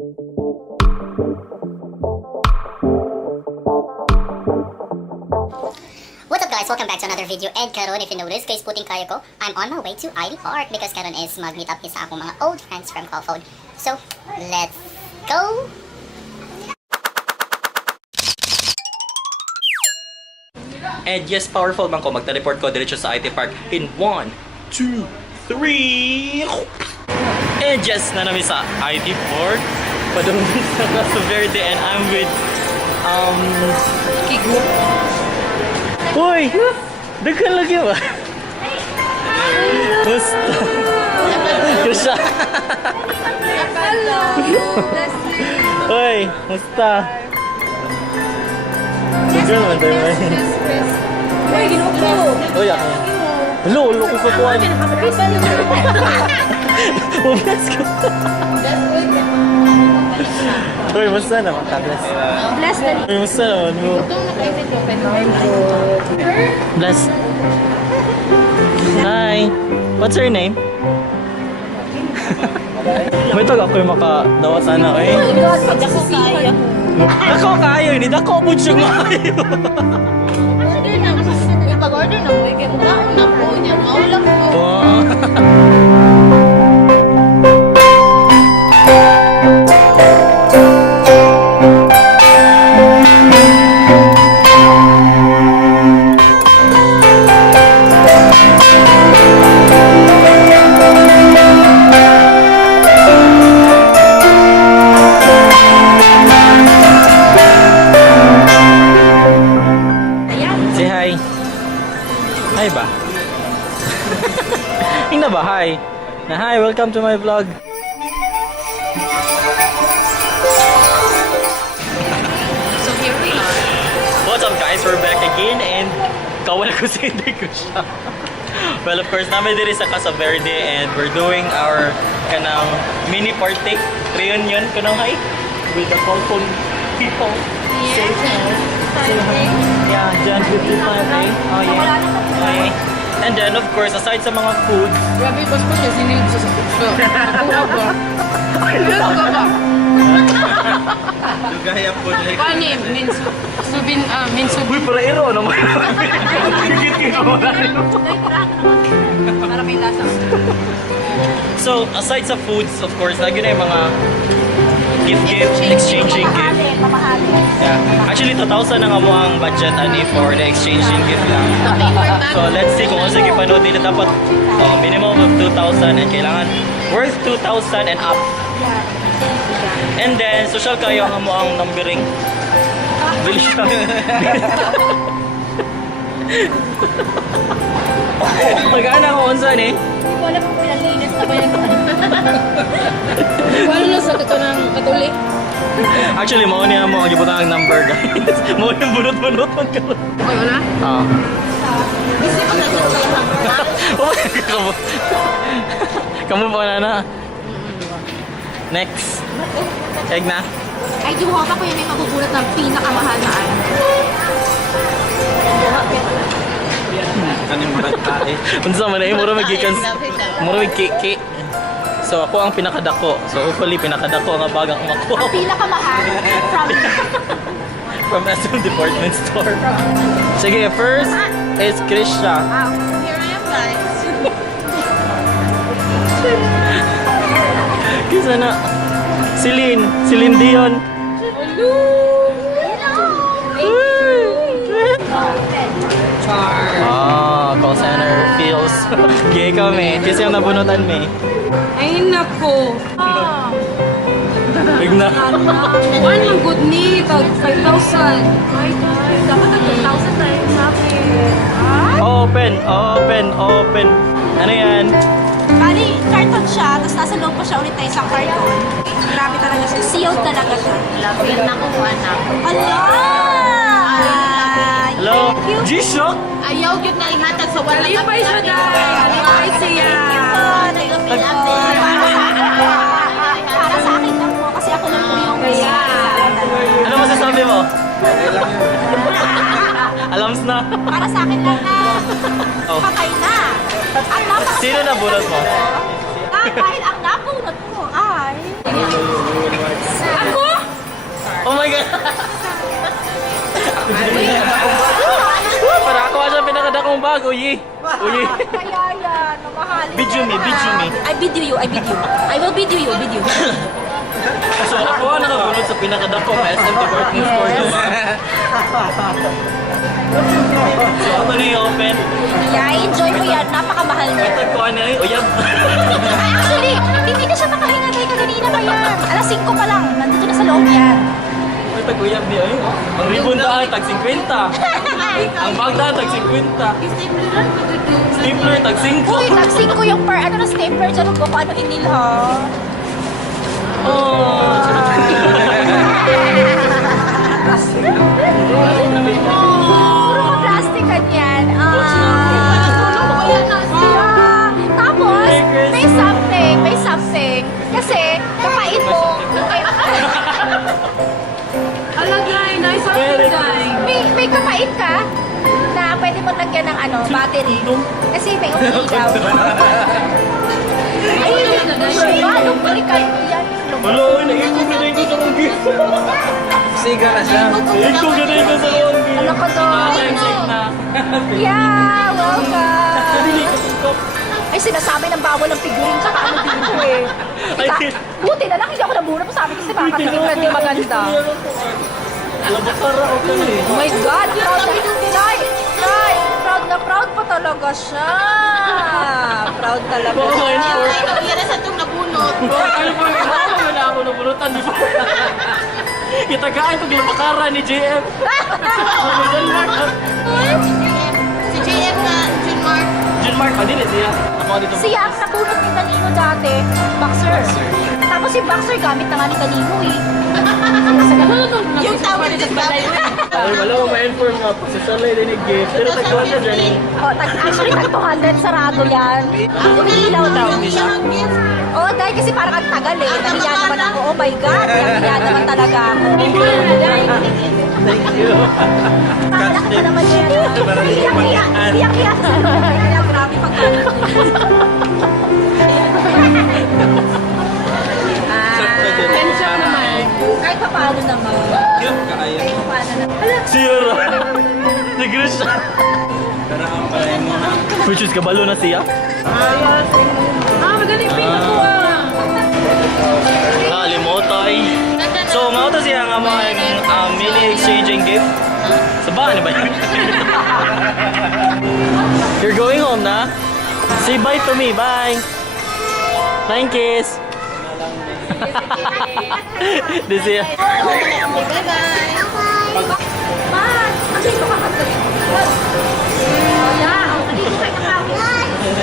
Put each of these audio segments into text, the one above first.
What's up guys? Welcome back to another video. And karon, if you notice, guys, puting kayo ko, I'm on my way to ID Park because karon is mag-meet up ni sa akong mga old friends from Callphone. So, let's go! And yes, powerful man ko, mag-teleport ko diretso sa IT Park in 1, 2, 3. And yes, na namin sa IT Park. Padung sa Casa Verde and I'm with Kigo. Uy! Daghan lagi ba? Musta? Kusya. Uy, musta? Daghan naman tayo ba? Uy, ginuko! Uy, ako. Hello, loko ko po. Let's go. Uy, musta naman ka? Bless. Bless na Uy, musta naman mo? Bless. Hi. What's your name? May tag ako yung makadawat sana eh. Dako kaya. Dako kayo, hindi dako po siya maayo. Order na. Pag-order na mo, ikay mo na po niya. Maulang po. Say hi. Hi ba? Hindi ba? Hi. Na hi, welcome to my vlog. So here we are. What's up guys? We're back again and kawala ko si hindi ko siya. Well, of course, namin diri sa Casa Verde and we're doing our kanang mini party reunion kanang hi with the Callphone people. Say hi. Yeah, Jan 55 eh. Oh yeah. Okay. And then of course, aside sa mga foods, Grabe, boss po siya sinilid sa putso. Nakuha ba? Nakuha ba? gaya po like. Pani, minsu. Uy, para ero naman. Gigit ka naman. Para may lasa. So, aside sa foods, of course, lagi na yung mga gift, exchanging gift. Yeah. Actually, 2,000 na nga mo ang budget ani for the exchanging gift lang. So, let's see kung ano sige panood nila. Dapat minimum of 2,000 and kailangan worth 2,000 and up. And then, social kayo ang mo ang numbering. Bilis siya. Magkana ko unsan eh. Wala po kailang linis na ba yan? Wala na sa ito ng katulik. Actually, mao niya mo ang gibutang ang number, guys. Mao yung bunot-bunot man ka. Okay, wala? Ah. Kasi pa nasa Oh, kamu. Kamu pa na. Next. Egg na. Ay, duha ka po yung may magugulat ng pinakamahal na ano. Kaning bata eh. Unsa man eh, mura magikan. Mura kiki. So ako ang pinakadako. So hopefully pinakadako nga bagang makuha Pinakamahal from from SM Department Store. Sige, first is Krisha. Here I am, guys. Kisa na. Celine Dion. Ah, call center feels. Gay kami. Kasi yung nabunutan me. Ay, nako. Big na. One ang good ni, tag 5,000. Ay, dapat ang 2,000 tayo sa akin. Open. Ano yan? Bali, carton siya, tapos nasa loob pa siya ulit na isang carton. Grabe talaga siya. Sealed talaga siya. Lapit na ko, anak. Ala! Hello? G-Shock? Ayaw yun na ihatag sa wala. Halipay siya, dahil. Halipay siya. Para sa akin lang po, kasi ako lang po yung Ano masasabi mo? Alams na. para sa akin lang na Oh. patay na. Ang napaka- Sino nabunot mo? Dahil ang nabunot ko ay my God! Para ako siya pinakadakong bag, uyi. Uyi. Kaya yan, mamahalin. Video me, video me. I video you, I video. I will video you, video. So ako nakabunod sa pinakadako SM department store Yes. diba? So ako na i-open. Yeah, enjoy mo yan. Napakamahal niya. Ito ko ano eh, uyab. Actually, hindi na siya makahinga tayo kanina pa yan. Alas 5 pa lang. Nandito na sa loob yan. Ito ko uyab niya eh. Ang ribbon daan, tag 50. Ang bag daan, tag 50. Stapler, tag 5. Uy, nag-sync ko yung ano na stapler dyan. Kung ano inilha. Oh. Puro ka plastikan yan. Tapos, may something. Kasi, kapait mo. Alagay, nice outfit, guys. May kapait ka na pwede mo lagyan ng battery. Kasi may umiilaw. Ay, balong balikan mo yan. Wala, nag-ikog na din ko sa mong gift. Siga na siya. Ikog na din ko sa mong gift. Ano ka doon? Safe na. Yeah, welcome. Hindi ko sungkap. Ay, sinasabi ng bawal ng figurin tsaka ano dito eh. Buti na lang, hindi ako nabuna pa sabi kasi baka tingin ka di maganda. Labakara ako ka eh. Oh my God, proud na. Nay, proud pa talaga siya. Proud talaga siya. Ano pa rin wala ako nabunutan, di ba? Kitagaan ko labakara ni JM. Si JM na June Mark. June Mark, dili siya. Ako dito. Siya ang nabunot ni Danilo dati, boxer. Tapos yung boxer gamit na nga ni Danilo eh. Yung tawag din sa Ay, wala ko ma-inform nga po. Sa salay din yung gift. Pero tagkawan na dyan eh. Oh, actually, tag 200 sarado yan. Umiilaw daw. Oh, dahil kasi parang ang tagal eh. Nahiya naman ako. Oh my God, nahiya naman talaga ako. Thank you. Malaki pa naman yan. Iyak-iyak. Kaya grabe pagkakas. Pensya naman. Kahit pa paano naman. Kahit pa paano naman. Sierra. Siguro siya. Which is kabalo na siya. Magaling pink ako Nakalimotay. So, mga ito siya nga mga mini exchanging gift. Sa ba? Ano ba yun? You're going home na? Say bye to me. Bye. Flying kiss. This is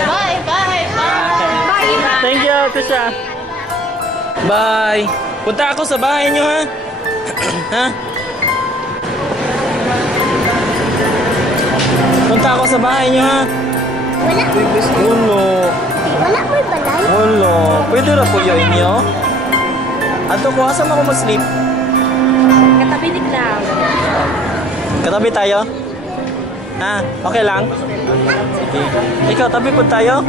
Bye, bye, bye. Thank you, Kusha. Bye. Punta ako sa bahay niyo, ha? Ha? Punta ako sa bahay niyo, ha? Wala. Ulo. Wala mo balay. Ulo. Pwede na po yun inyo? Ato ko, asam ako mag-sleep? Katabi ni Cloud. Katabi tayo? Ha? Okay lang? Sige. Ikaw, tabi po tayo?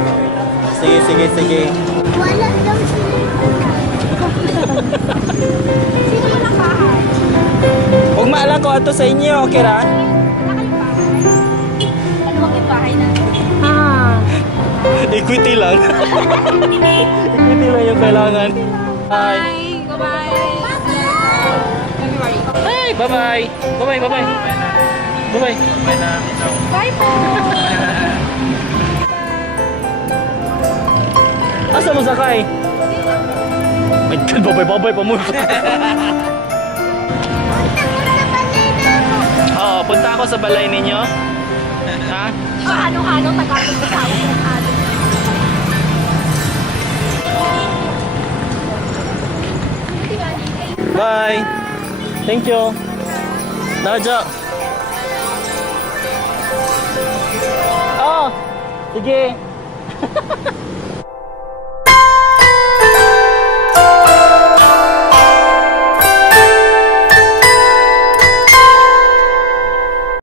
Sige, sige, sige. Wala daw sila. Sino mo ng bahay? Huwag maalang ko ato sa inyo, okay ra? Ano ang bahay na? Equity lang. Equity lang yung kailangan. Bye. Bye-bye. Bye. Bye-bye. Bye-bye. Bye-bye. Bye-bye. Bye po. Asa mo sakay? My God, babay-babay pa mo. Oo, punta ako sa balay ninyo. Ha? Ano-ano, tagatong sa tao ng ano. Bye. Thank you. Naja. Oh, sige.